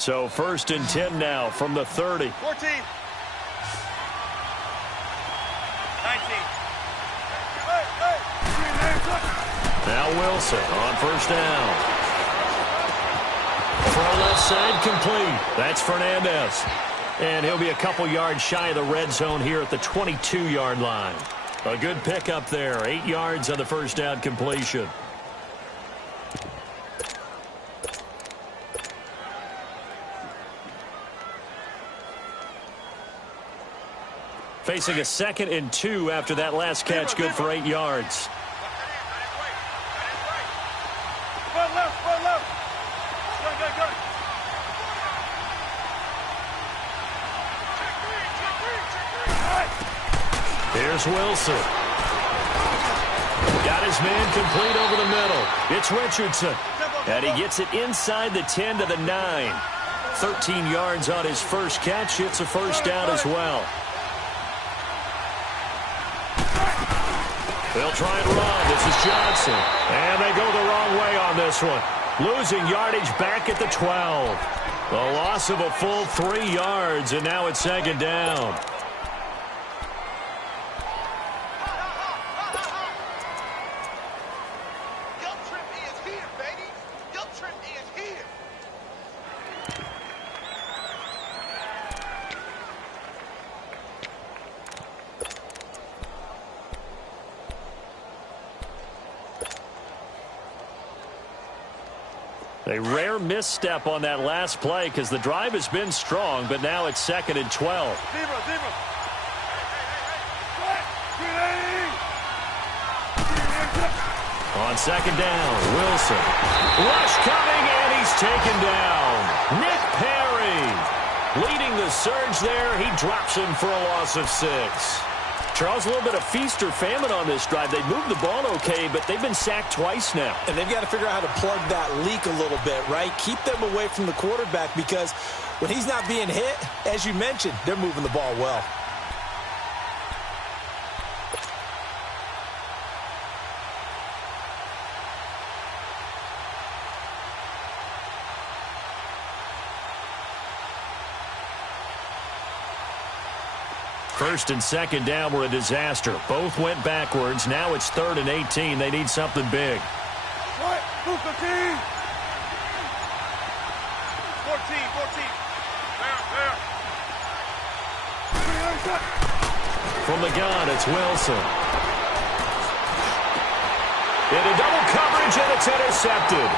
So 1st and 10 now from the 30. 14. 19. Now Wilson on 1st down. Throw left side complete. That's Fernandez. And he'll be a couple yards shy of the red zone here at the 22-yard line. A good pickup there. 8 yards on the 1st down completion. Facing a 2nd and 2 after that last catch. Good for 8 yards. Here's Wilson. Got his man complete over the middle. It's Richardson. And he gets it inside the 10 to the 9. 13 yards on his first catch. It's a 1st down as well. They'll try and run. This is Johnson. And they go the wrong way on this one. Losing yardage back at the 12. The loss of a full 3 yards, and now it's 2nd down. A rare misstep on that last play because the drive has been strong, but now it's 2nd and 12. On 2nd down, Wilson. Rush coming, and he's taken down. Nick Perry leading the surge there. He drops him for a loss of 6. Charles, a little bit of feast or famine on this drive. They moved the ball okay, but they've been sacked twice now. And they've got to figure out how to plug that leak a little bit, right? Keep them away from the quarterback because when he's not being hit, as you mentioned, they're moving the ball well. First and 2nd down were a disaster. Both went backwards. Now it's 3rd and 18. They need something big. 14. From the gun, it's Wilson. Into double coverage, and it's intercepted.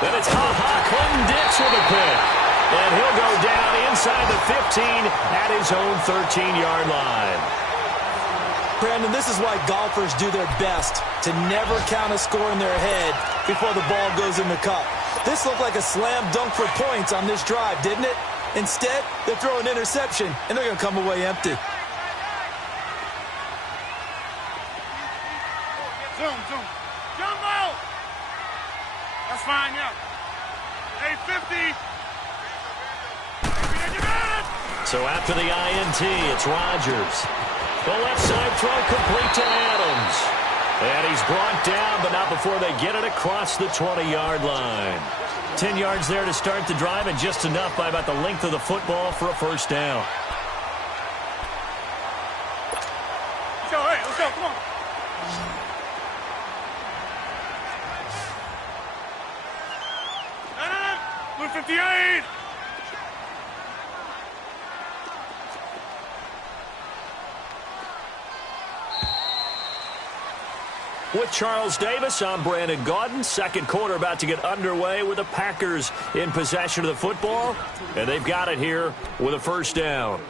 Then it's Clinton Dix with a pick. And he'll go down inside the 15 at his own 13-yard line. Brandon, this is why golfers do their best to never count a score in their head before the ball goes in the cup. This looked like a slam dunk for points on this drive, didn't it? Instead, they throw an interception, and they're going to come away empty. Zoom. Jumbo! That's fine, yeah. 850. So after the INT, it's Rodgers. The left side throw complete to Adams. And he's brought down, but not before they get it across the 20-yard line. 10 yards there to start the drive, and just enough by about the length of the football for a 1st down. Let's go, come on. No. 58. With Charles Davis, I'm Brandon Gaudin. 2nd quarter about to get underway with the Packers in possession of the football. And they've got it here with a 1st down.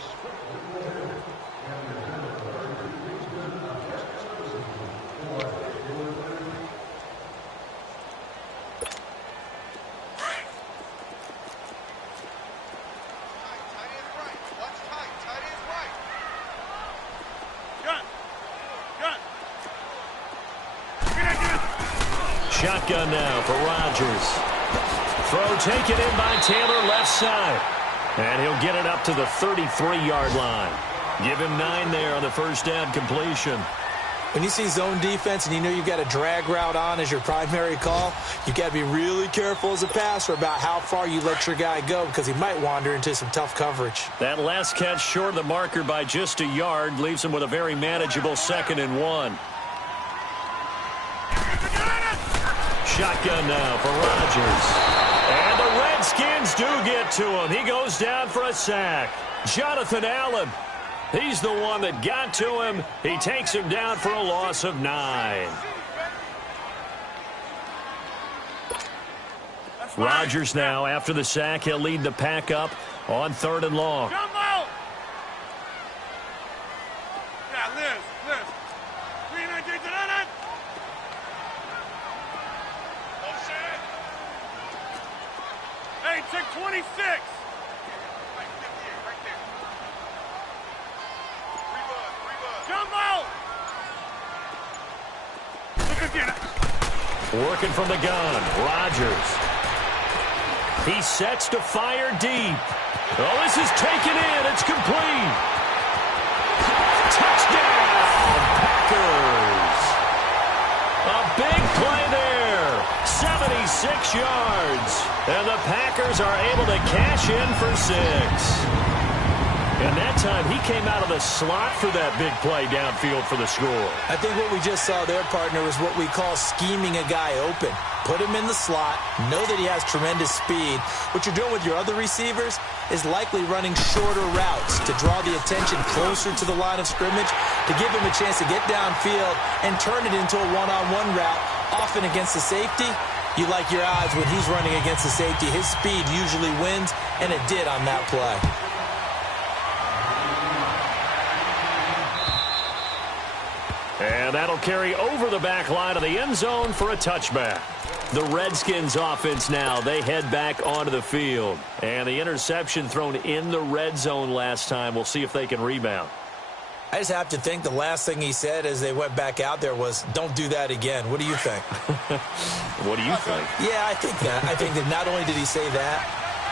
Shotgun now for Rodgers. Throw taken in by Taylor left side. And he'll get it up to the 33-yard line. Give him 9 there on the 1st down completion. When you see zone defense and you know you've got a drag route on as your primary call, you've got to be really careful as a passer about how far you let your guy go because he might wander into some tough coverage. That last catch short of the marker by just a yard leaves him with a very manageable 2nd and 1. Shotgun now for Rodgers. And the Redskins do get to him. He goes down for a sack. Jonathan Allen. He's the one that got to him. He takes him down for a loss of 9. Rodgers now, after the sack, he'll lead the pack up on 3rd and long. Jump out! Yeah, Liz. 319 to that. Hey, check 26. Jump out! Working from the gun, Rodgers. He sets to fire deep. Oh, this is taken in. It's complete. Touchdown, Packers. A big play there. 76 yards. And the Packers are able to cash in for 6. And that time, he came out of the slot for that big play downfield for the score. I think what we just saw there, partner, is what we call scheming a guy open. Put him in the slot, know that he has tremendous speed. What you're doing with your other receivers is likely running shorter routes to draw the attention closer to the line of scrimmage, to give him a chance to get downfield and turn it into a one-on-one route, often against the safety. You like your odds when he's running against the safety. His speed usually wins, and it did on that play. And that'll carry over the back line of the end zone for a touchback. The Redskins offense now, they head back onto the field. And the interception thrown in the red zone last time. We'll see if they can rebound. I just have to think the last thing he said as they went back out there was, don't do that again. What do you think? What do you think? Yeah, I think that. I think that not only did he say that,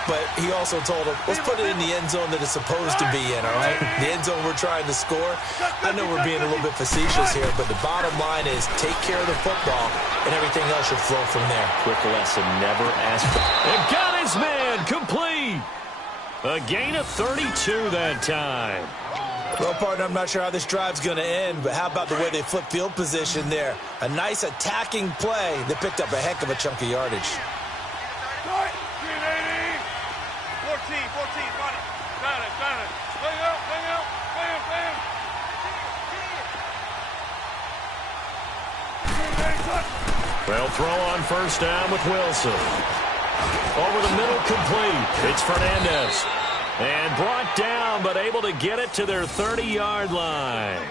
but he also told him, let's put it in the end zone that it's supposed to be in, all right? The end zone we're trying to score. I know we're being a little bit facetious here, but the bottom line is take care of the football, and everything else should flow from there. Quick lesson, never ask for... And got his man, complete! A gain of 32 that time. Well, partner, I'm not sure how this drive's going to end, but how about the way they flip field position there? A nice attacking play that picked up a heck of a chunk of yardage. 14, got it. Lay out, bam. Well, throw on first down with Wilson. Over the middle, complete. It's Fernandez. And brought down, but able to get it to their 30-yard line.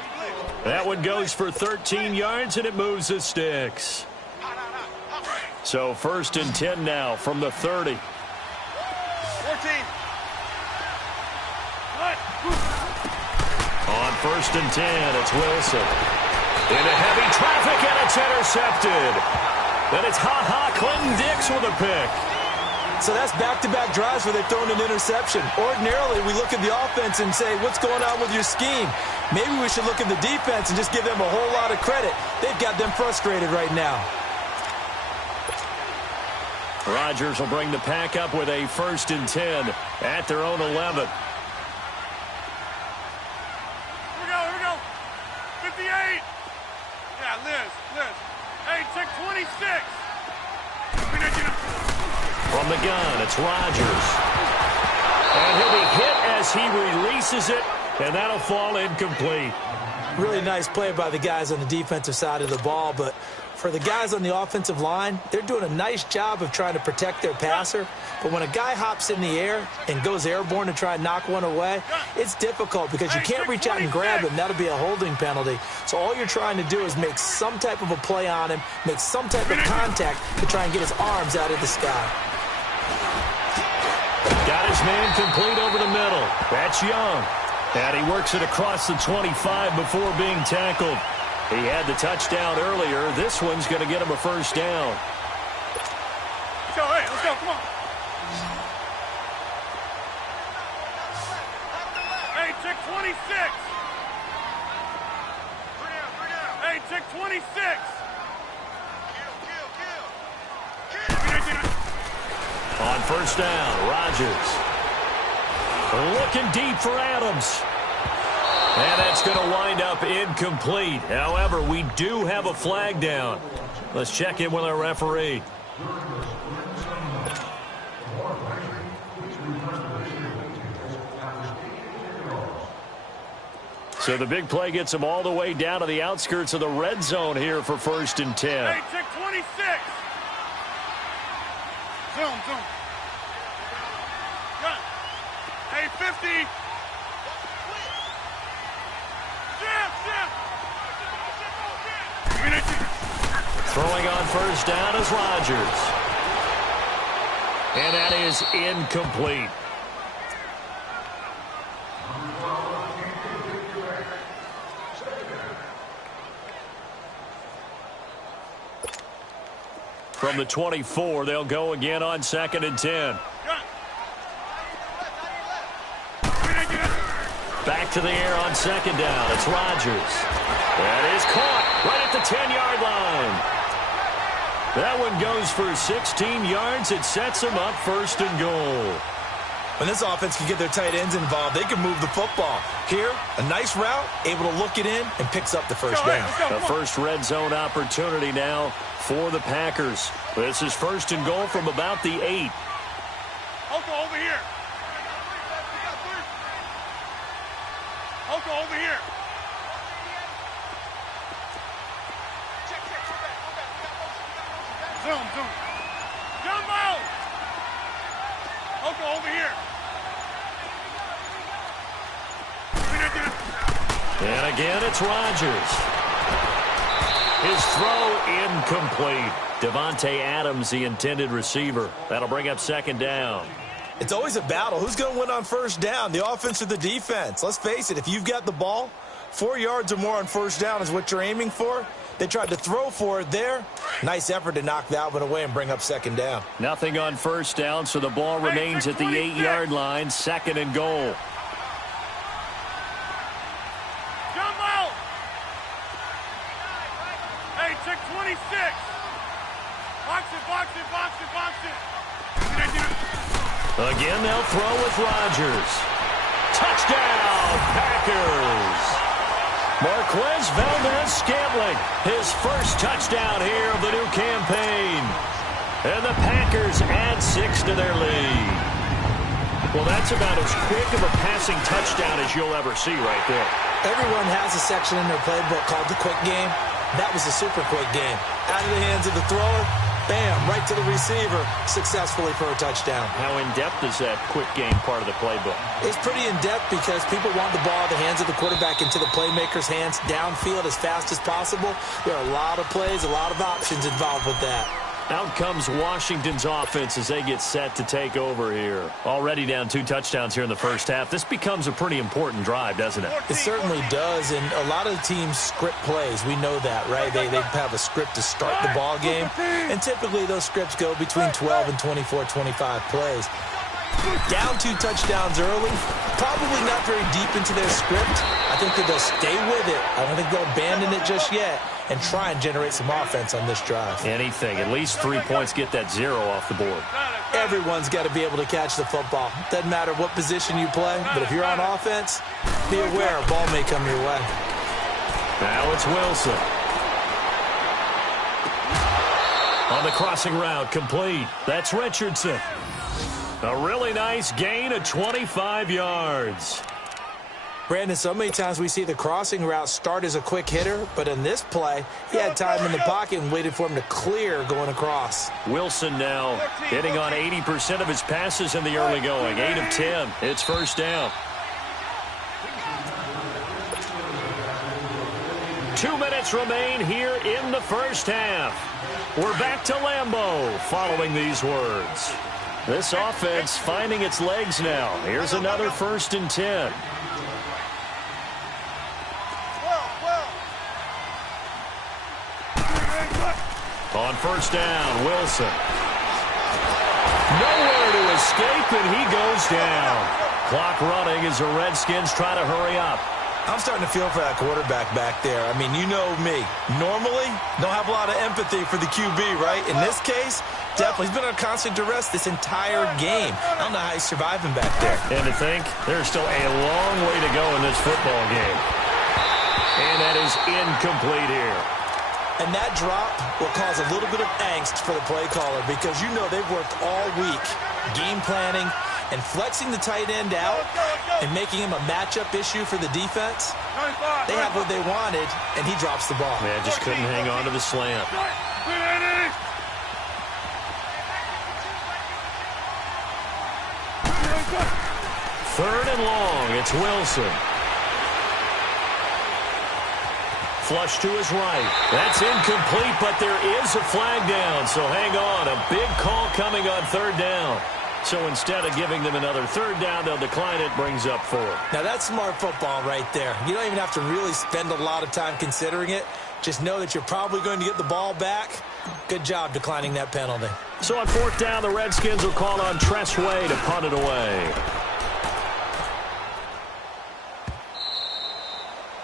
That one goes for 13 yards, and it moves the sticks. So 1st and 10 now from the 30. 14. On 1st and 10, it's Wilson. Into heavy traffic, and it's intercepted. Then it's Clinton Dix with a pick. So that's back-to-back drives where they've thrown an interception. Ordinarily, we look at the offense and say, what's going on with your scheme? Maybe we should look at the defense and just give them a whole lot of credit. They've got them frustrated right now. Rodgers will bring the pack up with a 1st and 10 at their own 11. Here we go. 58. Yeah, Liz. Hey, check 26. From the gun, it's Rodgers. And he'll be hit as he releases it, and that'll fall incomplete. Really nice play by the guys on the defensive side of the ball, but for the guys on the offensive line, they're doing a nice job of trying to protect their passer. But when a guy hops in the air and goes airborne to try and knock one away, it's difficult because you can't reach out and grab him. That'll be a holding penalty. So all you're trying to do is make some type of a play on him, make some type of contact to try and get his arms out of the sky. Got his man complete over the middle. That's Young. And he works it across the 25 before being tackled. He had the touchdown earlier. This one's going to get him a 1st down. Let's go, come on. Hey, check 26. Hey, check 26. On first down, Rodgers. Looking deep for Adams. And that's going to wind up incomplete. However, we do have a flag down. Let's check in with our referee. So the big play gets him all the way down to the outskirts of the red zone here for 1st and 10. Hey, check 26. Zoom. Gun. Hey, 50. Throwing on first down is Rodgers. And that is incomplete. From the 24, they'll go again on 2nd and 10. Back to the air on 2nd down. It's Rodgers. That is caught right at the 10-yard line. That one goes for 16 yards. It sets them up 1st and goal. When this offense can get their tight ends involved, they can move the football. Here, a nice route, able to look it in, and picks up the first down. The first red zone opportunity now for the Packers. This is 1st and goal from about the 8. Oko, over here. Oko, over here. Zoom. Jumbo! Oko, over here. And again, it's Rodgers. His throw incomplete. Davante Adams, the intended receiver. That'll bring up 2nd down. It's always a battle. Who's going to win on first down, the offense or the defense? Let's face it, if you've got the ball, 4 yards or more on first down is what you're aiming for. They tried to throw for it there. Nice effort to knock that one away and bring up 2nd down. Nothing on first down, so the ball remains at the 8-yard line, 2nd and goal. Jumbo! Hey, check 26. Box it. Again, they'll throw with Rodgers. Touchdown, Packers! Marquez Valdez-Scantling, his first touchdown here of the new campaign. And the Packers add 6 to their lead. Well, that's about as quick of a passing touchdown as you'll ever see right there. Everyone has a section in their playbook called the quick game. That was a super quick game. Out of the hands of the thrower, bam, right to the receiver, successfully for a touchdown. How in-depth is that quick game part of the playbook? It's pretty in-depth because people want the ball in the hands of the quarterback into the playmaker's hands downfield as fast as possible. There are a lot of plays, a lot of options involved with that. Out comes Washington's offense as they get set to take over here. Already down 2 touchdowns here in the first half. This becomes a pretty important drive, doesn't it? It certainly does, and a lot of the teams script plays. We know that, right? They have a script to start the ball game, and typically those scripts go between 12 and 24, 25 plays. Down 2 touchdowns early, probably not very deep into their script. I think that they'll stay with it. I don't think they'll abandon it just yet and try and generate some offense on this drive. Anything. At least 3 points, get that 0 off the board. Everyone's got to be able to catch the football. Doesn't matter what position you play, but if you're on offense, be aware a ball may come your way. Now it's Wilson. On the crossing route, complete. That's Richardson. A really nice gain of 25 yards. Brandon, so many times we see the crossing route start as a quick hitter, but in this play, he had time in the pocket and waited for him to clear going across. Wilson now hitting on 80% of his passes in the early going. 8 of 10. It's first down. 2 minutes remain here in the first half. We're back to Lambeau following these words. This offense finding its legs now. Here's another 1st and 10. On first down, Wilson. Nowhere to escape, and he goes down. Clock running as the Redskins try to hurry up. I'm starting to feel for that quarterback back there. I mean, you know me. Normally, don't have a lot of empathy for the QB, right? In this case, definitely. He's been on constant duress this entire game. I don't know how he's surviving back there. And to think, there's still a long way to go in this football game. And that is incomplete here. And that drop will cause a little bit of angst for the play caller because you know they've worked all week game planning and flexing the tight end out and making him a matchup issue for the defense. They have what they wanted, and he drops the ball. Yeah, just couldn't hang on to the slant. Third and long, it's Wilson. Flush to his right. That's incomplete, but there is a flag down, so hang on. A big call coming on third down. So instead of giving them another third down, they'll decline it, brings up 4. Now, that's smart football right there. You don't even have to really spend a lot of time considering it. Just know that you're probably going to get the ball back. Good job declining that penalty. So on fourth down, the Redskins will call on Tressway to punt it away.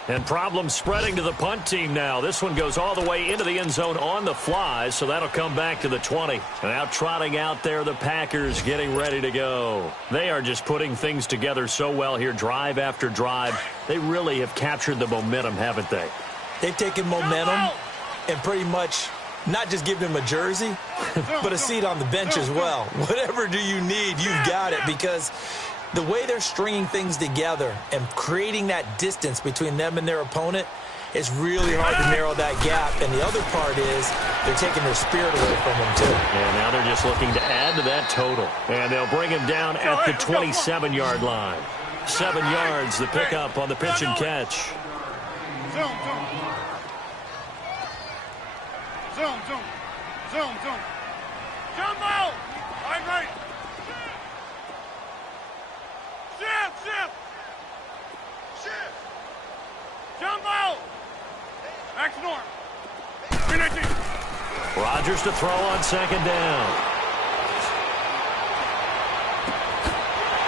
And problems spreading to the punt team now. This one goes all the way into the end zone on the fly, so that'll come back to the 20. Now trotting out there, the Packers getting ready to go. They are just putting things together so well here, drive after drive. They really have captured the momentum, haven't they? They've taken momentum and pretty much not just given him a jersey, but a seat on the bench as well. Whatever do you need, you've got it, because the way they're stringing things together and creating that distance between them and their opponent is really hard to narrow that gap. And the other part is they're taking their spirit away from them, too. And now they're just looking to add to that total. And they'll bring him down at the 27-yard line. 7 yards, the pickup on the pitch and catch. Zoom, zoom. Zoom, zoom. Zoom, zoom. Jumbo! Right. Shift! Jumbo! Back to north. 319. Rodgers to throw on second down.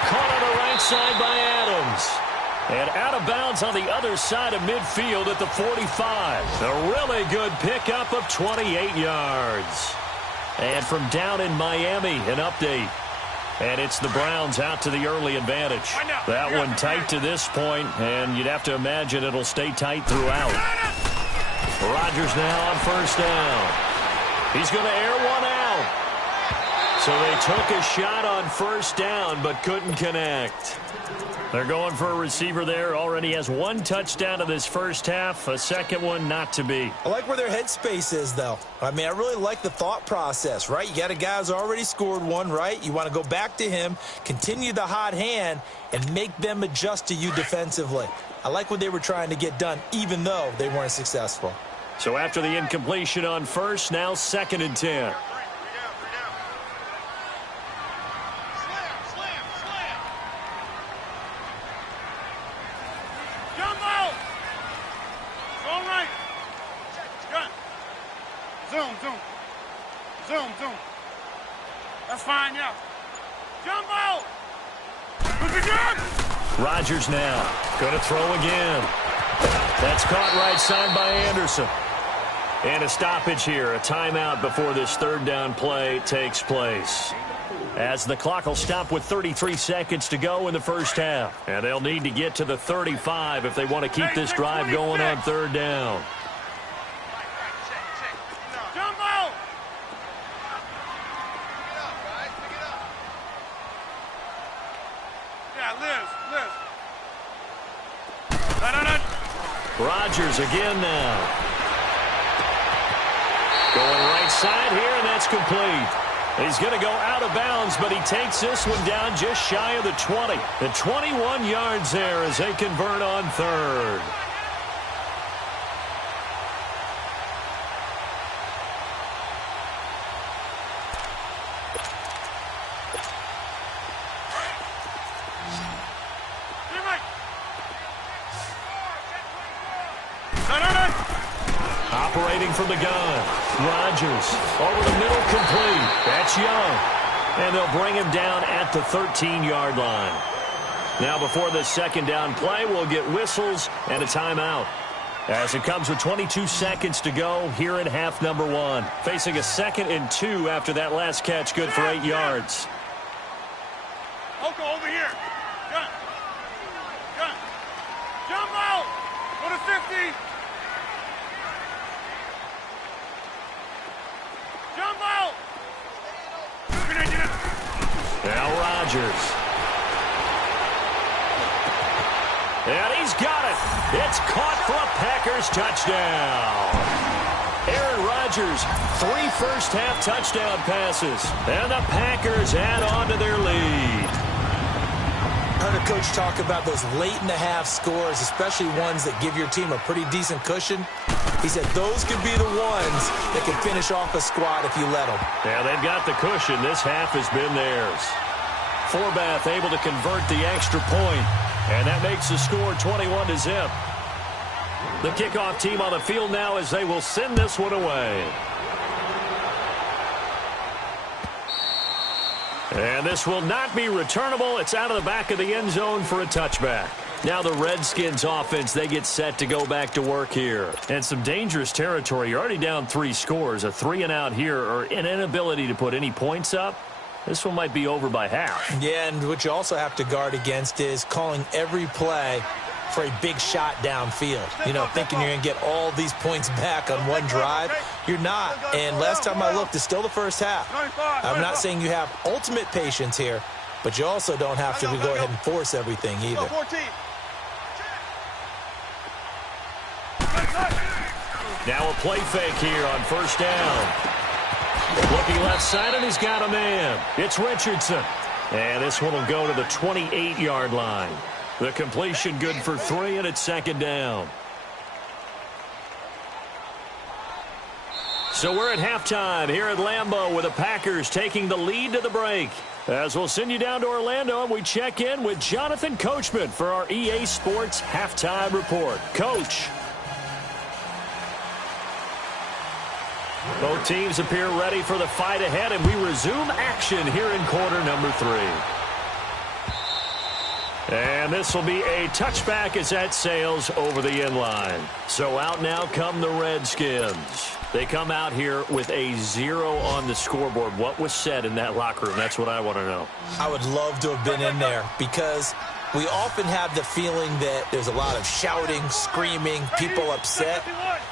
Caught on the right side by Adams. And out of bounds on the other side of midfield at the 45. A really good pickup of 28 yards. And from down in Miami, an update. And it's the Browns out to the early advantage. That one tight to this point, and you'd have to imagine it'll stay tight throughout. Rodgers now on first down. He's going to air one out. So they took a shot on first down, but couldn't connect. They're going for a receiver there. Already has 1 touchdown in this first half. A second one not to be. I like where their headspace is, though. I mean, I really like the thought process, right? You got a guy who's already scored one, right? You want to go back to him, continue the hot hand, and make them adjust to you defensively. I like what they were trying to get done, even though they weren't successful. So after the incompletion on first, now 2nd and 10. Zoom. That's fine, yeah. Jumbo! Rodgers now. Going to throw again. That's caught right side by Anderson. And a stoppage here. A timeout before this third down play takes place. As the clock will stop with 33 seconds to go in the first half. And they'll need to get to the 35 if they want to keep this drive going on third down. Rodgers again now. Going right side here, and that's complete. He's going to go out of bounds, but he takes this one down just shy of the 20. The 21 yards there as they convert on third. Operating from the gun. Rodgers over the middle, complete. That's Young. And they'll bring him down at the 13-yard line. Now before the second down play, we'll get whistles and a timeout. As it comes with 22 seconds to go here in half number 1. Facing a 2nd and 2 after that last catch, good for 8 yards. Oko, over here. Gun. Gun. Jump out. Go to 50. Jump out. Now Rodgers. And he's got it. It's caught for a Packers touchdown. Aaron Rodgers, 3 first-half touchdown passes. And the Packers add on to their lead. I heard a coach talk about those late-in-the-half scores, especially ones that give your team a pretty decent cushion. He said those could be the ones that can finish off a squad if you let them. Yeah, they've got the cushion. This half has been theirs. Forbath able to convert the extra point. And that makes the score 21-0. The kickoff team on the field now as they will send this one away. And this will not be returnable. It's out of the back of the end zone for a touchback. Now the Redskins offense, they get set to go back to work here. And some dangerous territory. You're already down 3 scores. A 3-and-out here or an inability to put any points up. This one might be over by half. Yeah, and what you also have to guard against is calling every play for a big shot downfield. You know, thinking you're going to get all these points back on one drive. You're not. And last time I looked, it's still the first half. I'm not saying you have ultimate patience here, but you also don't have to go ahead and force everything either. Now a play fake here on first down. Looking left side, and he's got a man. It's Richardson. And this one will go to the 28-yard line. The completion good for 3, and it's 2nd down. So we're at halftime here at Lambeau with the Packers taking the lead to the break. As we'll send you down to Orlando, and we check in with Jonathan Coachman for our EA Sports Halftime Report. Coach. Both teams appear ready for the fight ahead, and we resume action here in quarter number 3. And this will be a touchback as that sails over the end line. So out now come the Redskins. They come out here with a 0 on the scoreboard. What was said in that locker room? That's what I want to know. I would love to have been in there because we often have the feeling that there's a lot of shouting, screaming, people upset.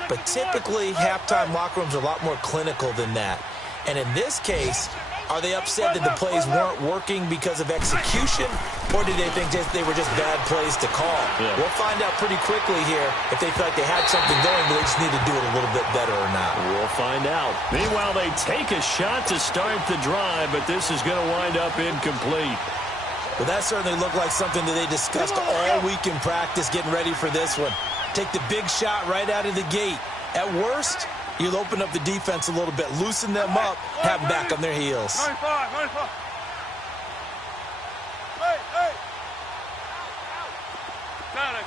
But typically, halftime locker rooms are a lot more clinical than that. And in this case, are they upset that the plays weren't working because of execution? Or did they think they were just bad plays to call? Yeah. We'll find out pretty quickly here if they feel like they had something going, but they just need to do it a little bit better or not. We'll find out. Meanwhile, they take a shot to start the drive, but this is going to wind up incomplete. Well, that certainly looked like something that they discussed all week in practice getting ready for this one. Take the big shot right out of the gate. At worst, you'll open up the defense a little bit, loosen them up, have them back on their heels. 95, 95. Hey. Got it.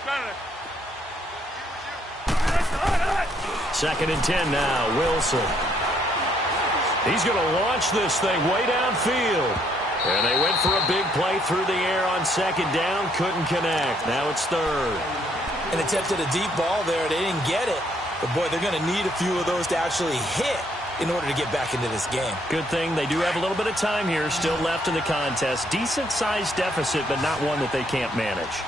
2nd and 10 now, Wilson. He's going to launch this thing way downfield. And they went for a big play through the air on 2nd down, couldn't connect. Now it's 3rd. And attempted a deep ball there. They didn't get it. But, boy, they're going to need a few of those to actually hit in order to get back into this game. Good thing they do have a little bit of time here still left in the contest. Decent-sized deficit, but not one that they can't manage.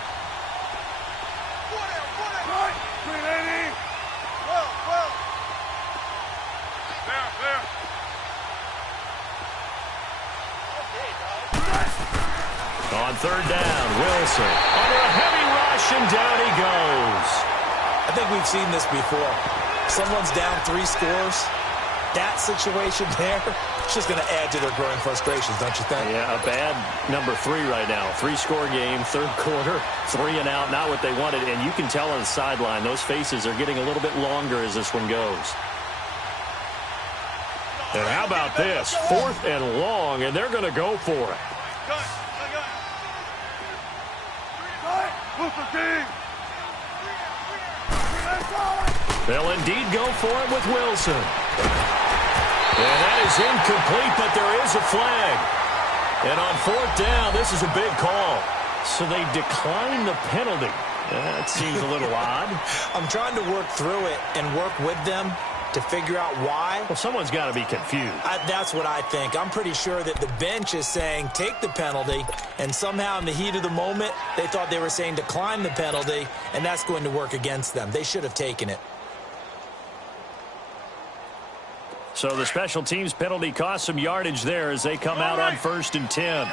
On 3rd down, Wilson under a heavy rush, and down he goes. I think we've seen this before. Someone's down 3 scores. That situation there, it's just going to add to their growing frustrations, don't you think? Yeah, a bad number 3 right now. 3-score game, 3rd quarter, 3 and out, not what they wanted. And you can tell on the sideline, those faces are getting a little bit longer as this one goes. And how about this? 4th and long, and they're going to go for it. They'll indeed go for it with Wilson. And that is incomplete, but there is a flag. And on 4th down, this is a big call. So they decline the penalty. That seems a little odd. I'm trying to work through it and work with them to figure out why. Well, someone's got to be confused. That's what I think. I'm pretty sure that the bench is saying take the penalty, and somehow in the heat of the moment, they thought they were saying decline the penalty, and that's going to work against them. They should have taken it. So the special teams penalty cost some yardage there as they come out on 1st and 10.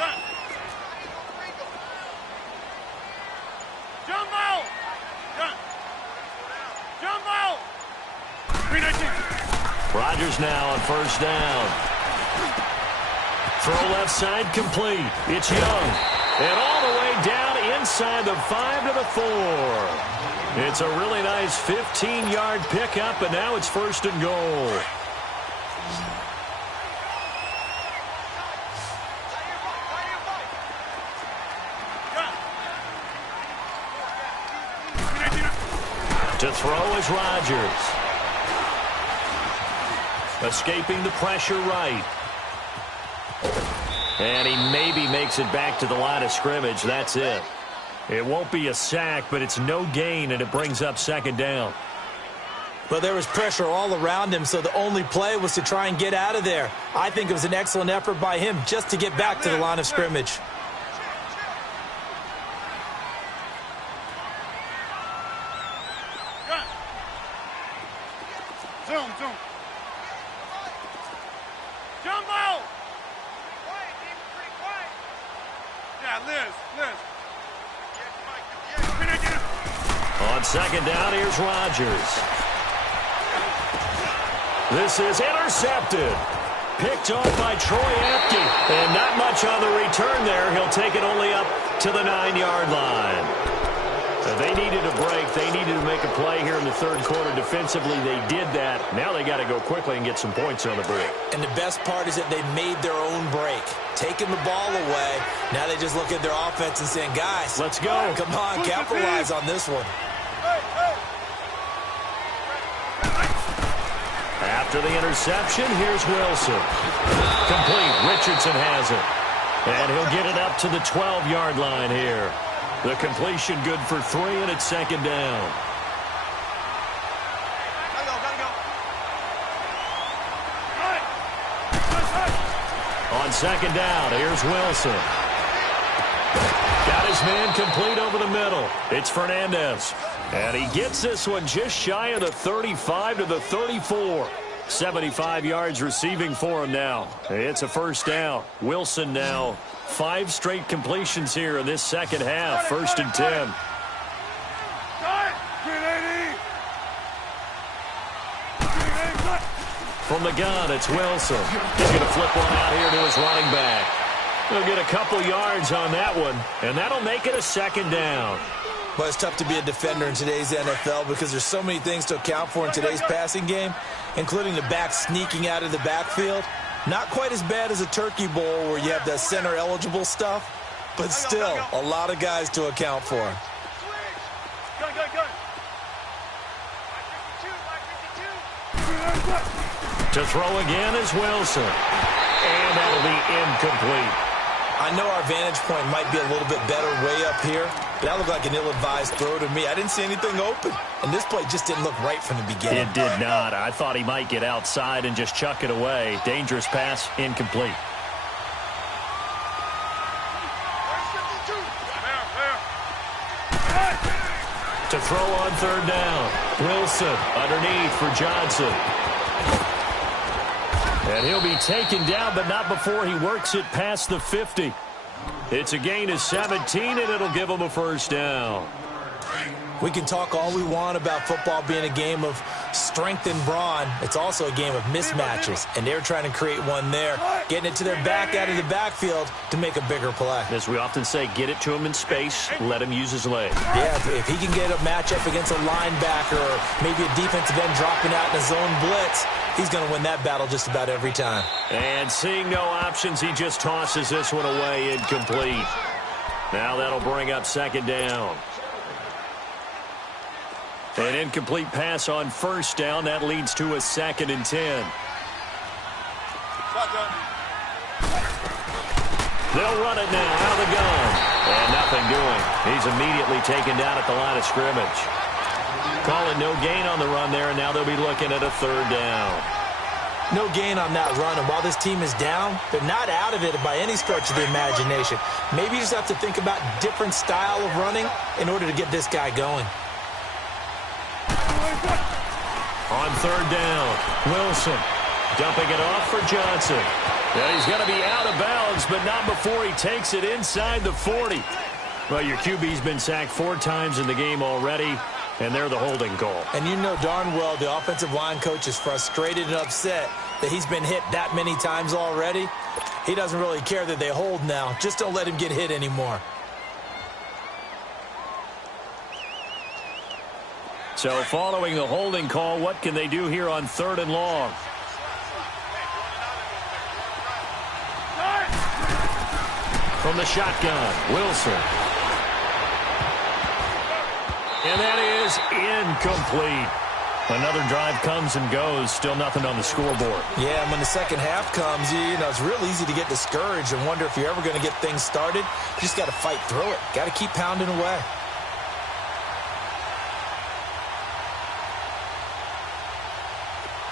Rodgers now on 1st down. Throw left side complete. It's Young. And all the way down inside the 5 to the 4. It's a really nice 15-yard pickup, and now it's 1st and goal. To throw is Rodgers. Escaping the pressure right. And he maybe makes it back to the line of scrimmage. That's it. It won't be a sack, but it's no gain, and it brings up 2nd down. Well, there was pressure all around him, so the only play was to try and get out of there. I think it was an excellent effort by him just to get back to the line of scrimmage. Zoom. Jumbo! Yeah, Liz. On 2nd down, here's Rodgers. This is intercepted. Picked off by Troy Apke. And not much on the return there. He'll take it only up to the 9-yard line. They needed a break. They needed to make a play here in the 3rd quarter. Defensively, they did that. Now they got to go quickly and get some points on the board. And the best part is that they made their own break. Taking the ball away. Now they just look at their offense and saying, guys, let's go. Come on, capitalize on this one. After the interception, here's Wilson. Complete. Richardson has it. And he'll get it up to the 12-yard line here. The completion good for 3, and it's 2nd down. On 2nd down, here's Wilson. Got his man complete over the middle. It's Fernandez. And he gets this one just shy of the 35 to the 34. 75 yards receiving for him now. It's a 1st down. Wilson now 5 straight completions here in this 2nd half. 1st and 10. From the gun, it's Wilson. He's going to flip one out here to his running back. He'll get a couple yards on that one, and that'll make it a 2nd down. Well, it's tough to be a defender in today's NFL because there's so many things to account for in today's passing game, including the back sneaking out of the backfield. Not quite as bad as a turkey bowl where you have that center-eligible stuff, but still a lot of guys to account for. To throw again is Wilson. And that'll be incomplete. I know our vantage point might be a little bit better way up here, but that looked like an ill-advised throw to me. I didn't see anything open, and this play just didn't look right from the beginning. It did not. I thought he might get outside and just chuck it away. Dangerous pass, incomplete. To throw on 3rd down. Wilson underneath for Johnson. And he'll be taken down, but not before he works it past the 50. It's a gain of 17, and it'll give him a 1st down. We can talk all we want about football being a game of strength and brawn. It's also a game of mismatches, and they're trying to create one there, getting it to their back out of the backfield to make a bigger play. As we often say, get it to him in space, let him use his legs. Yeah, if he can get a matchup against a linebacker or maybe a defensive end dropping out in a zone blitz, he's going to win that battle just about every time. And seeing no options, he just tosses this one away incomplete. Now that'll bring up 2nd down. An incomplete pass on 1st down. That leads to a 2nd and 10. They'll run it now out of the gun. And nothing in doing. He's immediately taken down at the line of scrimmage. Calling no gain on the run there, and now they'll be looking at a third down. No gain on that run, and while this team is down, they're not out of it by any stretch of the imagination. Maybe you just have to think about different style of running in order to get this guy going. On third down, Wilson dumping it off for Johnson. Yeah, he's going to be out of bounds, but not before he takes it inside the 40. Well, your QB's been sacked 4 times in the game already, and they're the holding call. And you know darn well the offensive line coach is frustrated and upset that he's been hit that many times already. He doesn't really care that they hold now. Just don't let him get hit anymore. So following the holding call, what can they do here on third and long? From the shotgun, Wilson. And that is incomplete. Another drive comes and goes. Still nothing on the scoreboard. Yeah, and when the second half comes, you know, it's real easy to get discouraged and wonder if you're ever going to get things started. You just got to fight through it. Got to keep pounding away.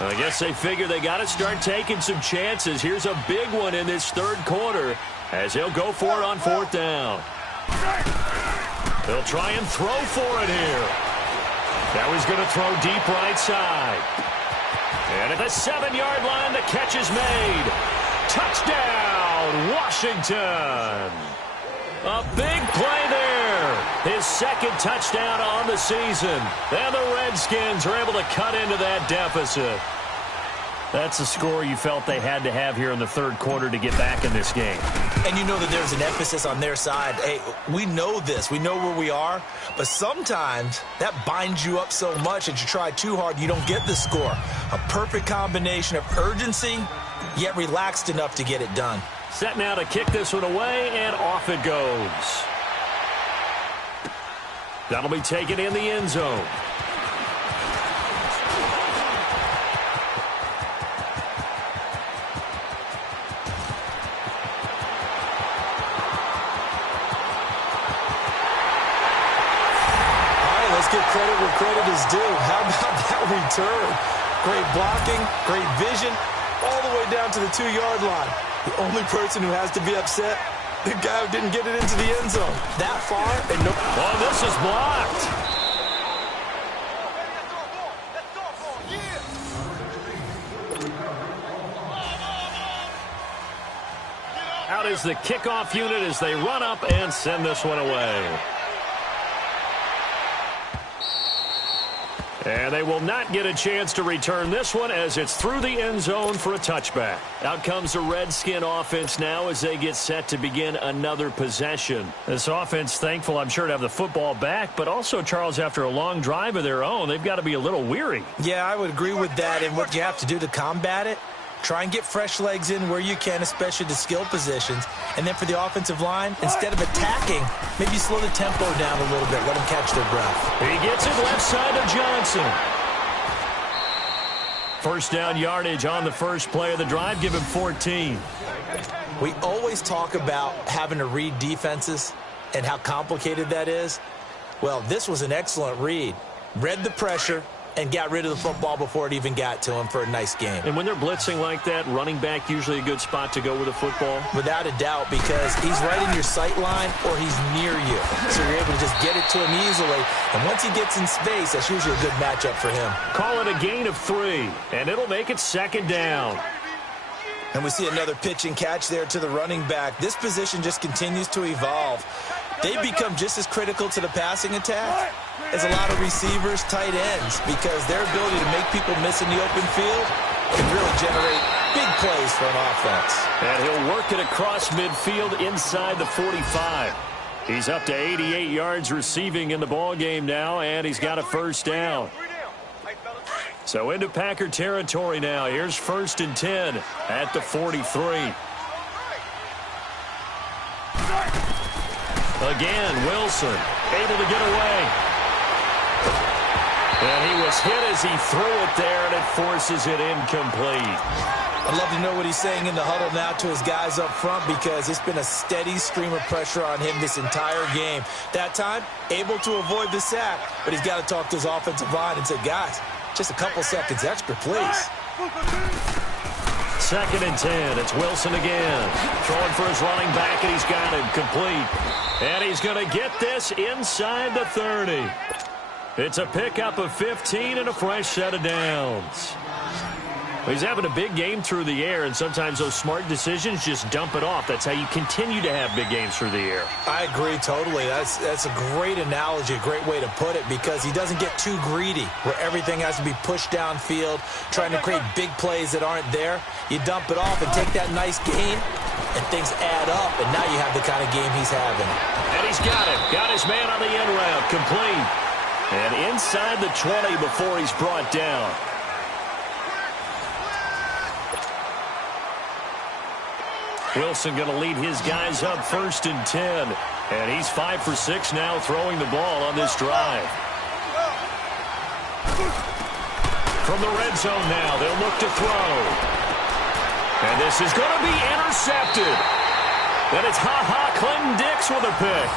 I guess they figure they got to start taking some chances. Here's a big one in this third quarter as he'll go for it on fourth down. They'll try and throw for it here. Now he's going to throw deep right side. And at the 7-yard line, the catch is made. Touchdown, Washington. A big play there. His second touchdown on the season. And the Redskins are able to cut into that deficit. That's a score you felt they had to have here in the third quarter to get back in this game. And you know that there's an emphasis on their side. Hey, we know this. We know where we are. But sometimes that binds you up so much that you try too hard, you don't get the score. A perfect combination of urgency, yet relaxed enough to get it done. Set now to kick this one away, and off it goes. That'll be taken in the end zone. Give credit where credit is due. How about that return? Great blocking, great vision, all the way down to the 2-yard line. The only person who has to be upset, the guy who didn't get it into the end zone. That far, and no... Oh, this is blocked. Out is the kickoff unit as they run up and send this one away. And they will not get a chance to return this one as it's through the end zone for a touchback. Out comes the Redskin offense now as they get set to begin another possession. This offense thankful, I'm sure, to have the football back, but also, Charles, after a long drive of their own, they've got to be a little weary. Yeah, I would agree with that. And what you have to do to combat it, try and get fresh legs in where you can, especially the skill positions. And then for the offensive line, instead of attacking, maybe slow the tempo down a little bit. Let them catch their breath. He gets it left side to Johnson. First down yardage on the first play of the drive. Give him 14. We always talk about having to read defenses and how complicated that is. Well, this was an excellent read. Read the pressure and got rid of the football before it even got to him for a nice game. And when they're blitzing like that, running back usually a good spot to go with the football? Without a doubt, because he's right in your sight line or he's near you. So you're able to just get it to him easily. And once he gets in space, that's usually a good matchup for him. Call it a gain of 3, and it'll make it second down. And we see another pitch and catch there to the running back. This position just continues to evolve. They've become just as critical to the passing attack as a lot of receivers, tight ends, because their ability to make people miss in the open field can really generate big plays for an offense. And he'll work it across midfield inside the 45. He's up to 88 yards receiving in the ballgame now, and he's got a first down. So into Packer territory now. Here's 1st and 10 at the 43. Again, Wilson able to get away. And he was hit as he threw it there, and it forces it incomplete. I'd love to know what he's saying in the huddle now to his guys up front, because it's been a steady stream of pressure on him this entire game. That time, able to avoid the sack, but he's got to talk to his offensive line and say, guys, just a couple seconds extra, please. 2nd and 10. It's Wilson again. Throwing for his running back, and he's got him complete. And he's going to get this inside the 30. It's a pickup of 15 and a fresh set of downs. He's having a big game through the air, and sometimes those smart decisions just dump it off. That's how you continue to have big games through the air. I agree totally. That's a great analogy, a great way to put it, because he doesn't get too greedy where everything has to be pushed downfield, trying to create big plays that aren't there. You dump it off and take that nice gain, and things add up, and now you have the kind of game he's having. And he's got it. Got his man on the end route, complete. And inside the 20 before he's brought down. Wilson going to lead his guys up 1st and 10. And he's 5 for 6 now throwing the ball on this drive. From the red zone now, they'll look to throw. And this is going to be intercepted. And it's Clinton Dix with a pick.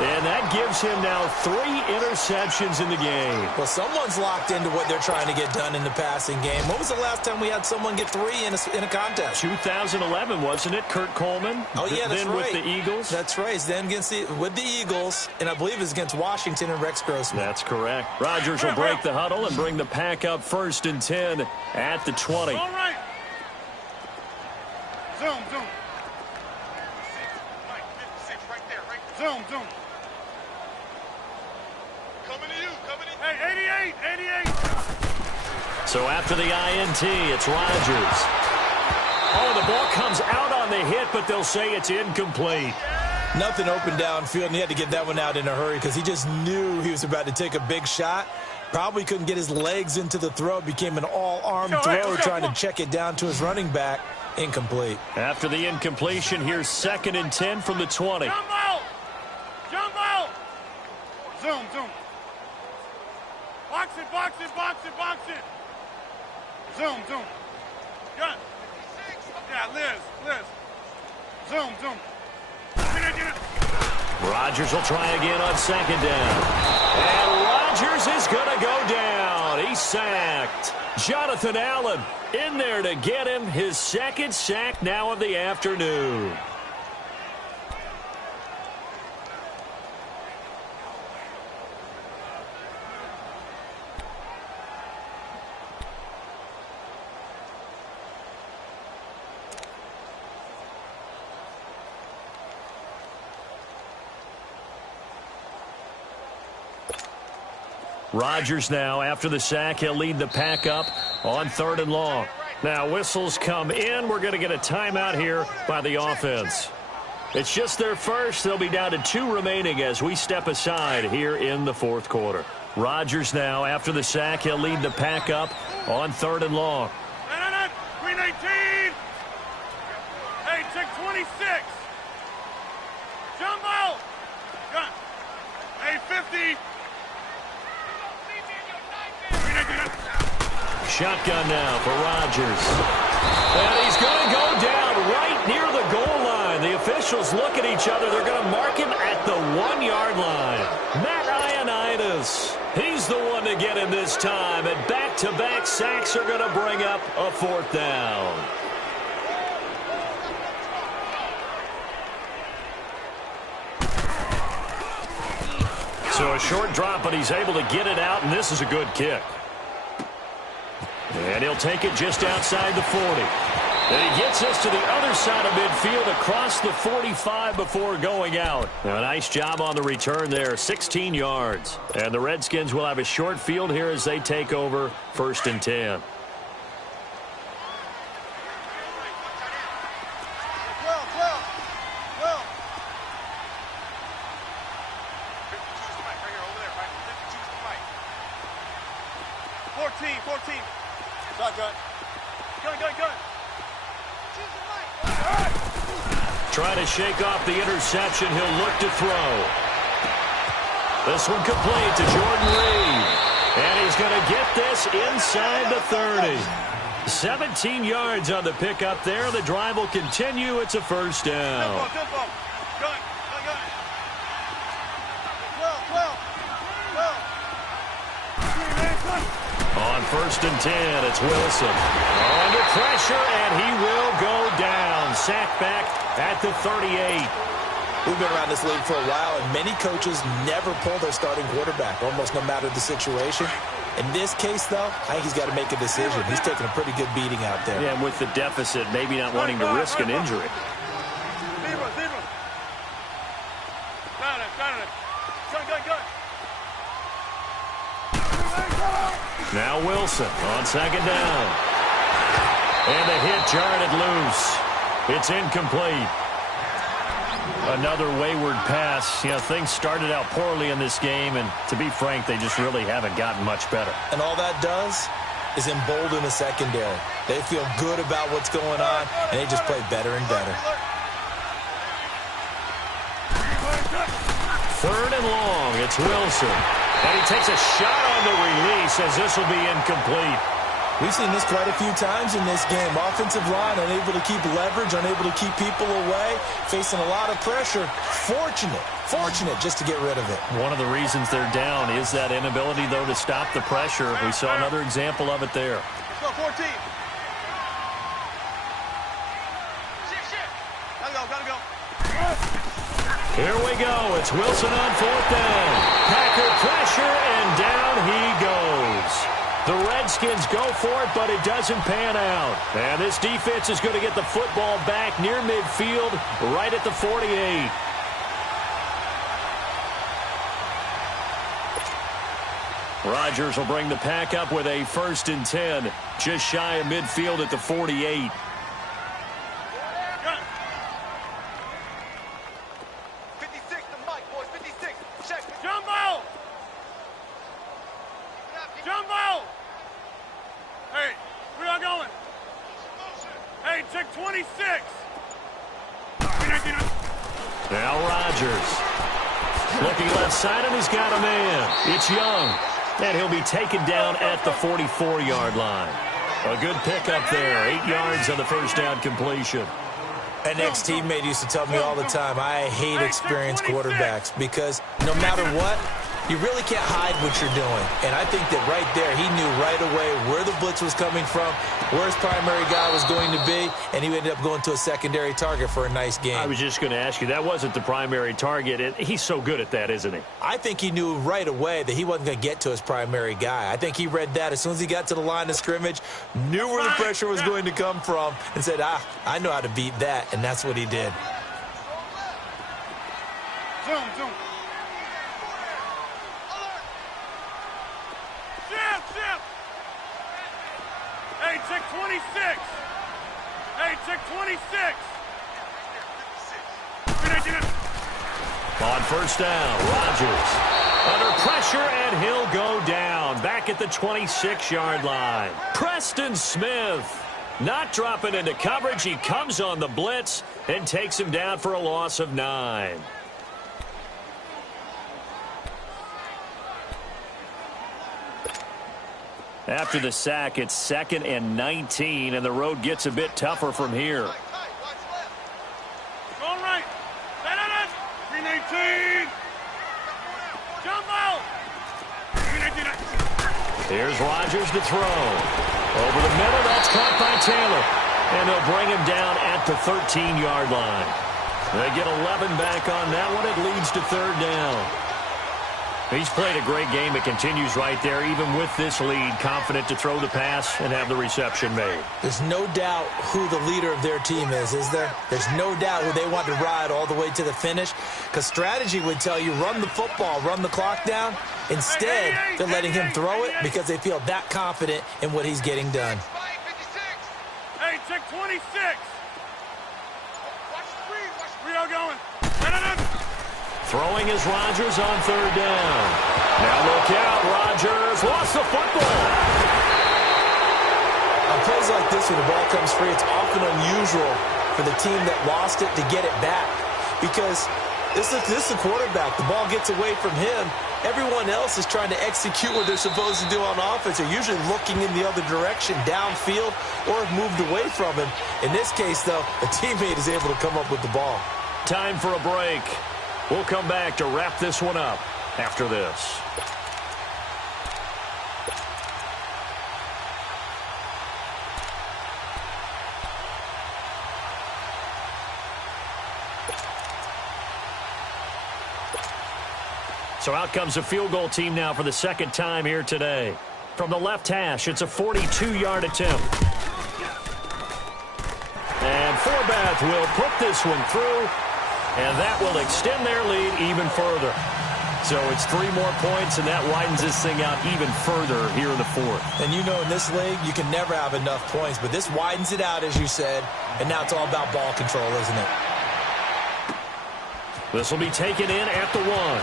And that gives him now 3 interceptions in the game. Well, someone's locked into what they're trying to get done in the passing game. When was the last time we had someone get 3 in a contest? 2011, wasn't it? Kurt Coleman? Oh, yeah, that's then right. With the Eagles? That's right. Then with the Eagles, and I believe it's against Washington and Rex Grossman. That's correct. Rodgers will break the huddle and bring the pack up 1st and 10 at the 20. All right. Zoom. Zoom. Hey, 88. So after the INT, it's Rodgers. Oh, the ball comes out on the hit, but they'll say it's incomplete. Nothing open downfield, and he had to get that one out in a hurry because he just knew he was about to take a big shot. Probably couldn't get his legs into the throw. Became an all-arm throw, trying to check it down to his running back. Incomplete. After the incompletion, here's 2nd and 10 from the 20. Jump out! Zoom. Box it. Zoom. Gun. Yeah, Liz. Zoom. Rodgers will try again on 2nd down. And Rodgers is going to go down. He's sacked. Jonathan Allen in there to get him his 2nd sack now of the afternoon. Rodgers now, after the sack, he'll lead the pack up on 3rd and long. Now, whistles come in. We're going to get a timeout here by the offense. It's just their first. They'll be down to 2 remaining as we step aside here in the 4th quarter. Rodgers now, after the sack, he'll lead the pack up on 3rd and long. Green 18. Hey, check 26. Jump out. Gun. Hey, 50. Shotgun now for Rodgers. And he's going to go down right near the goal line. The officials look at each other. They're going to mark him at the 1-yard line. Matt Ioannidis, he's the one to get him this time. And back-to-back sacks are going to bring up a 4th down. So a short drop, but he's able to get it out, and this is a good kick. And he'll take it just outside the 40. And he gets us to the other side of midfield across the 45 before going out. Now, a nice job on the return there, 16 yards. And the Redskins will have a short field here as they take over 1st and 10. Trying to shake off the interception. He'll look to throw. This one complete to Jordan Reed. And he's going to get this inside the 30. 17 yards on the pickup there. The drive will continue. It's a first down. On 1st and 10, it's Wilson. Under pressure, and he will go down. Sacked back at the 38. We've been around this league for a while, and many coaches never pull their starting quarterback, almost no matter the situation. In this case, though, I think he's got to make a decision. He's taking a pretty good beating out there. Yeah, and with the deficit, maybe not wanting to risk an injury. Now Wilson on 2nd down. And the hit jarred it loose. It's incomplete. Another wayward pass. You know, things started out poorly in this game, and to be frank, they just really haven't gotten much better. And all that does is embolden the secondary. They feel good about what's going on, and they just play better and better. 3rd and long. It's Wilson. And he takes a shot on the release as this will be incomplete. We've seen this quite a few times in this game. Offensive line unable to keep leverage, unable to keep people away, facing a lot of pressure. Fortunate just to get rid of it. One of the reasons they're down is that inability, though, to stop the pressure. We saw another example of it there. Let's go, 14. Gotta go. Here we go. It's Wilson on 4th down. Packer pressure, and down he goes. The Redskins go for it, but it doesn't pan out. And this defense is going to get the football back near midfield, right at the 48. Rodgers will bring the pack up with a 1st and 10, just shy of midfield at the 48. Hey, we are going. Hey, check 26. Now Rodgers. Looking left side, and he's got a man. It's Young. And he'll be taken down at the 44-yard line. A good pickup there. 8 yards on the 1st down completion. An ex-teammate used to tell me all the time, I hate experienced quarterbacks because no matter what, you really can't hide what you're doing. And I think that right there, he knew right away where the blitz was coming from, where his primary guy was going to be, and he ended up going to a secondary target for a nice game. I was just going to ask you, that wasn't the primary target. And he's so good at that, isn't he? I think he knew right away that he wasn't going to get to his primary guy. I think he read that as soon as he got to the line of scrimmage, knew where the pressure was going to come from, and said, I know how to beat that, and that's what he did. Zoom. Hey, check 26. Hey, check 26. On 1st down, Rodgers under pressure, and he'll go down back at the 26-yard line. Preston Smith not dropping into coverage. He comes on the blitz and takes him down for a loss of 9. After the sack, it's 2nd and 19, and the road gets a bit tougher from here. Going right. 319. Jumbo. 319. Here's Rodgers to throw. Over the middle, that's caught by Taylor. And they'll bring him down at the 13-yard line. They get 11 back on that one. It leads to 3rd down. He's played a great game. It continues right there, even with this lead, confident to throw the pass and have the reception made. There's no doubt who the leader of their team is there? There's no doubt who they want to ride all the way to the finish, because strategy would tell you run the football, run the clock down. Instead, they're letting him throw it because they feel that confident in what he's getting done. Hey, check 26. We are going. Throwing is Rodgers on 3rd down. Now look out, Rodgers lost the football. On plays like this, when the ball comes free, it's often unusual for the team that lost it to get it back, because This is the quarterback. The ball gets away from him. Everyone else is trying to execute what they're supposed to do on offense. They're usually looking in the other direction, downfield, or have moved away from him. In this case, though, a teammate is able to come up with the ball. Time for a break. We'll come back to wrap this one up after this. So out comes a field goal team now for the second time here today. From the left hash, it's a 42-yard attempt. And Forbath will put this one through, and that will extend their lead even further. So it's 3 more points, and that widens this thing out even further here in the fourth. And you know, in this league, you can never have enough points, but this widens it out, as you said, and now it's all about ball control, isn't it? This will be taken in at the 1.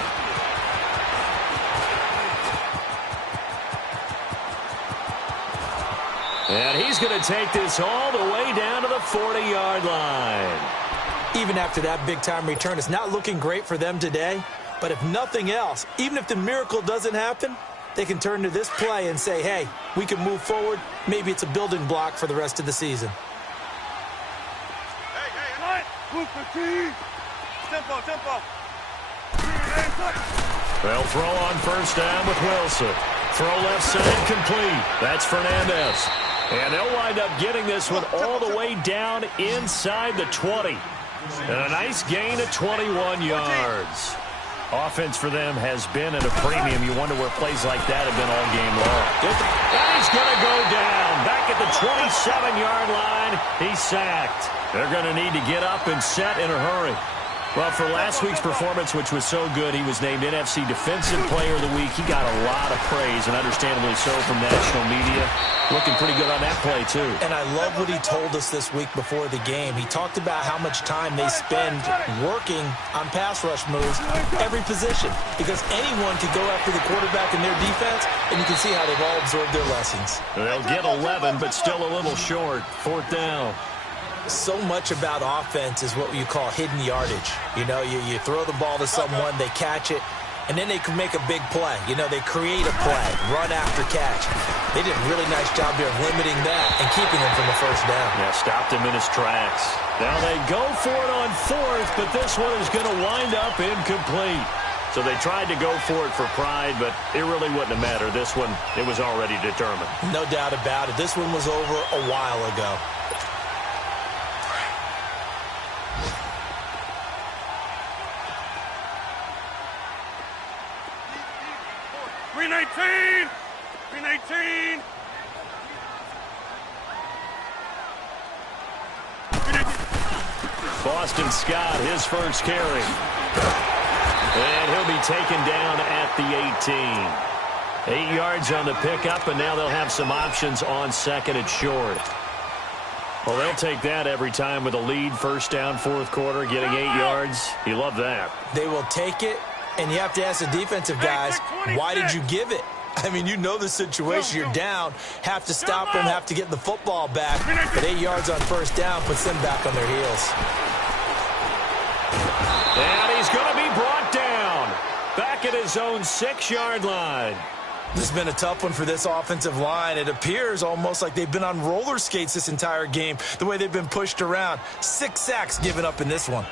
And he's going to take this all the way down to the 40-yard line. Even after that big-time return, it's not looking great for them today. But if nothing else, even if the miracle doesn't happen, they can turn to this play and say, hey, we can move forward. Maybe it's a building block for the rest of the season. Hey, move the team. Tempo. They'll throw on first down with Wilson. Throw left side complete. That's Fernandez. And they'll wind up getting this one all the way down inside the 20. And a nice gain of 21 yards. Offense for them has been at a premium. You wonder where plays like that have been all game long. And he's going to go down. Back at the 27-yard line, he's sacked. They're going to need to get up and set in a hurry. Well, for last week's performance, which was so good, he was named NFC Defensive Player of the Week. He got a lot of praise, and understandably so, from national media. Looking pretty good on that play, too. And I love what he told us this week before the game. He talked about how much time they spend working on pass rush moves, every position, because anyone can go after the quarterback in their defense, and you can see how they've all absorbed their lessons. They'll get 11, but still a little short. 4th down. So much about offense is what you call hidden yardage. You know, you throw the ball to someone, they catch it, and then they can make a big play. You know, they create a play, run after catch. They did a really nice job here of limiting that and keeping him from the first down. Yeah, stopped him in his tracks. Now they go for it on 4th, but this one is going to wind up incomplete. So they tried to go for it for pride, but it really wouldn't have mattered. This one, it was already determined. No doubt about it. This one was over a while ago. 319! Boston Scott, his first carry. And he'll be taken down at the 18. 8 yards on the pickup, and now they'll have some options on 2nd and short. Well, they'll take that every time with a lead. First down, 4th quarter, getting 8 yards. You love that. They will take it, and you have to ask the defensive guys, why did you give it? I mean, you know the situation. You're down, have to stop them, have to get the football back. But 8 yards on first down puts them back on their heels. And he's going to be brought down. Back at his own 6-yard line. This has been a tough one for this offensive line. It appears almost like they've been on roller skates this entire game, the way they've been pushed around. 6 sacks given up in this one.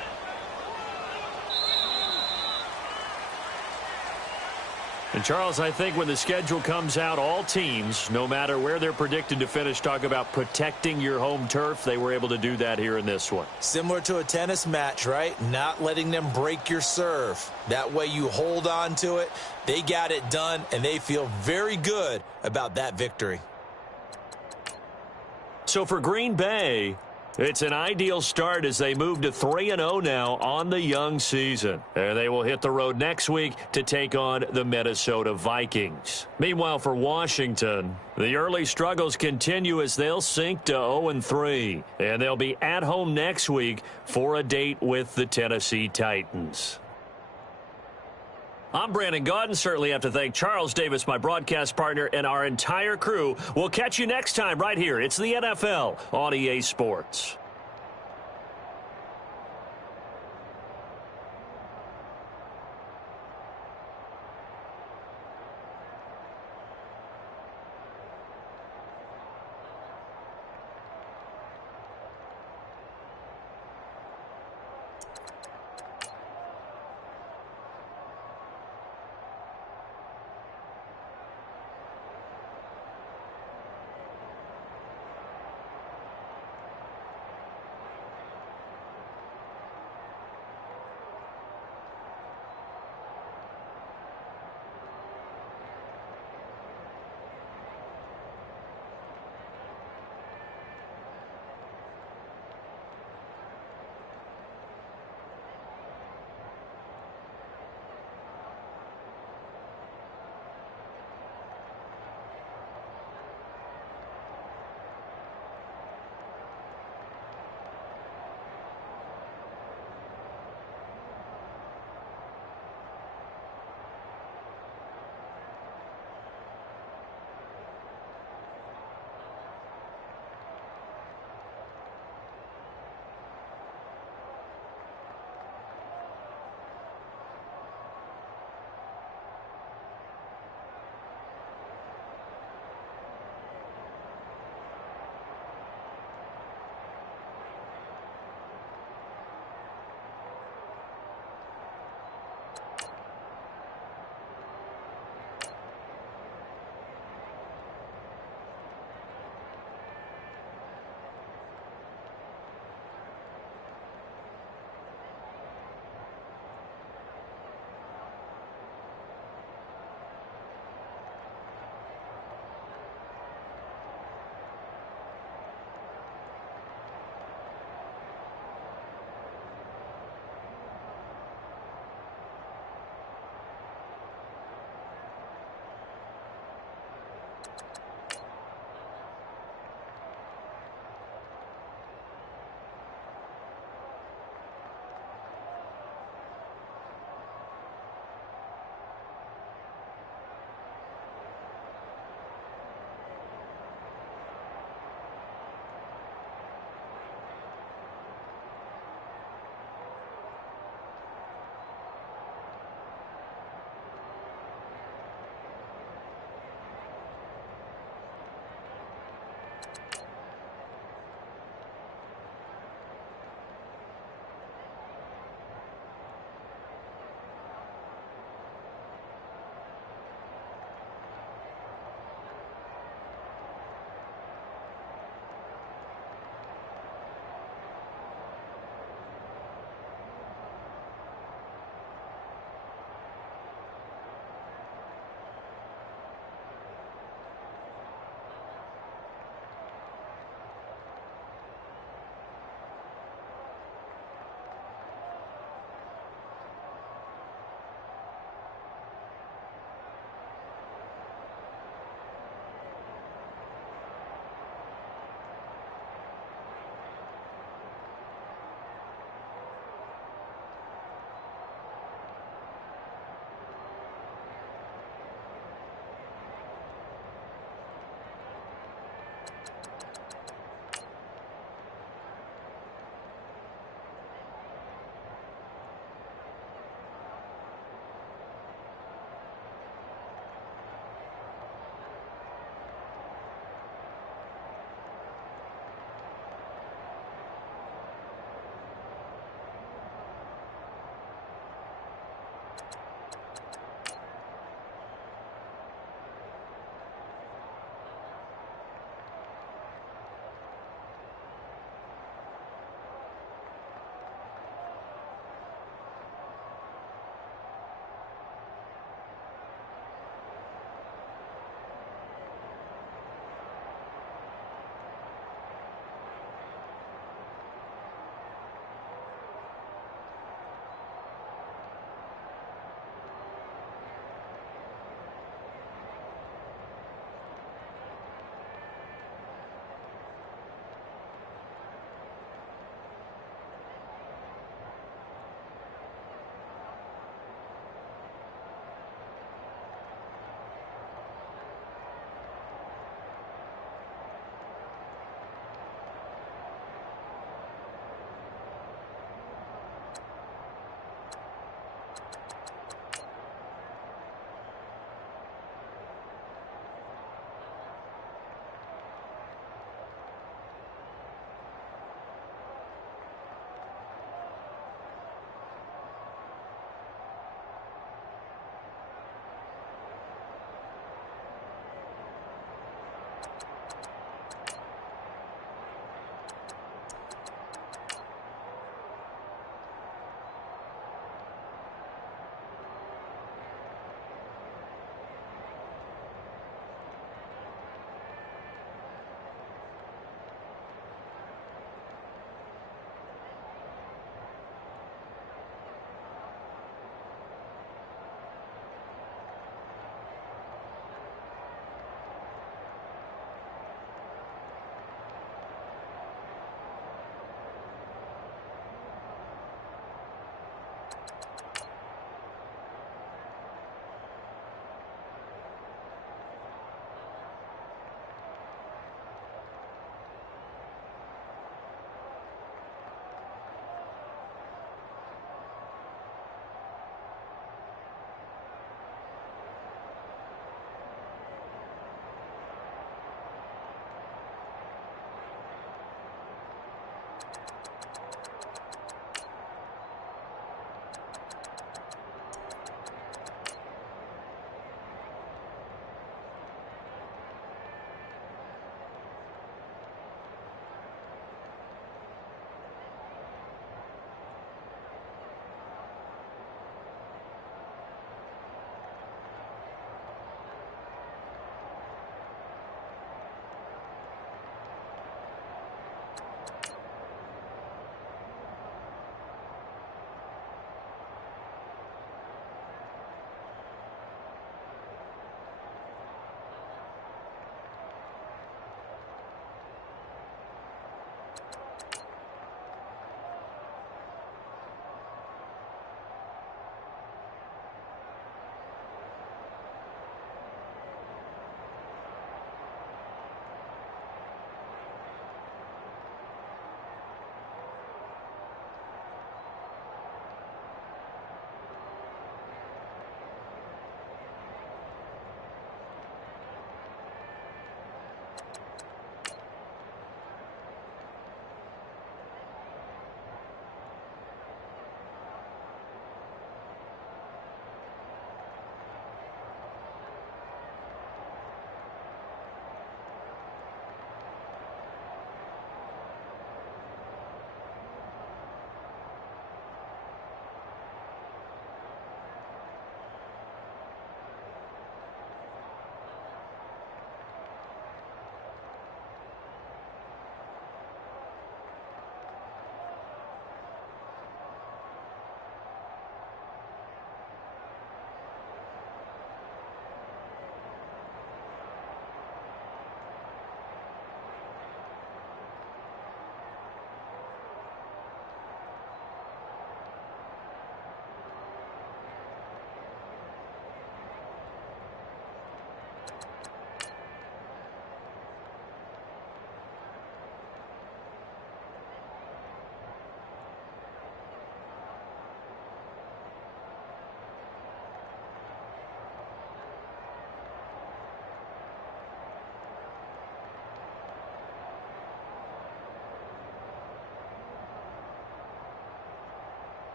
And, Charles, I think when the schedule comes out, all teams, no matter where they're predicted to finish, talk about protecting your home turf. They were able to do that here in this one. Similar to a tennis match, right? Not letting them break your serve. That way you hold on to it. They got it done, and they feel very good about that victory. So for Green Bay, it's an ideal start as they move to 3-0 now on the young season. And they will hit the road next week to take on the Minnesota Vikings. Meanwhile, for Washington, the early struggles continue as they'll sink to 0-3. And they'll be at home next week for a date with the Tennessee Titans. I'm Brandon Gaudin. Certainly have to thank Charles Davis, my broadcast partner, and our entire crew. We'll catch you next time right here. It's the NFL on EA Sports.